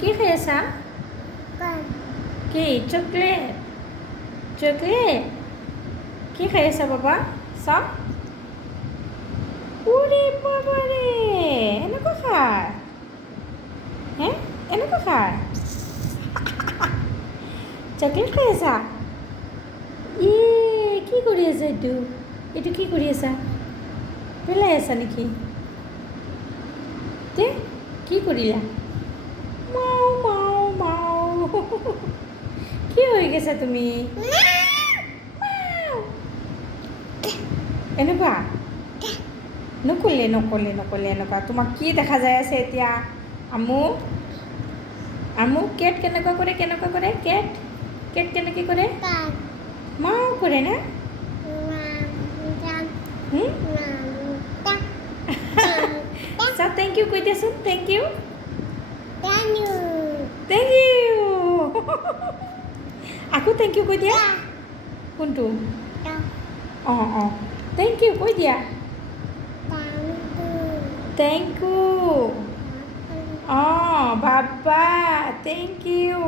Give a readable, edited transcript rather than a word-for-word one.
কি খাই আছা কি চকলেট চকলেট কি খাই আছা বাবা চাওক উৰে বাবাৰে এনেকুৱা খায় হে এনেকুৱা খায় চকলেট খাই আছা ই কি কৰি আছা এইটো এইটো কি কৰি আছা পেলাই আছা নেকি তে কি কৰিলা মাও মাও মাও কি হৈ গৈছা তুমি মাও। এনেকুৱা নকলে নকলে নকলে এনেকুৱা তোমাক কি দেখা যাই আছে এতিয়া আমু আমু কেট কেনেকুৱা কৰে কেট কেট কেনেকৈ কৰে মাও কৰে না চাওক থেংক ইউ কৈ দিয়াচোন থেংক ইউ থেংক ইউ আকৌ থেংক ইউ কৈ দিয়া কোনটো অঁ অঁ থেংক ইউ কৈ দিয়া থেংক ইউ অঁ বাবা থেংক ইউ